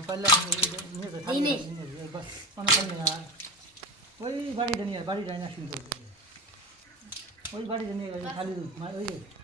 पहिला कोही बाटी बाढी जानाइ नसियो कोही बाढी धनीहरू थालीहरू मार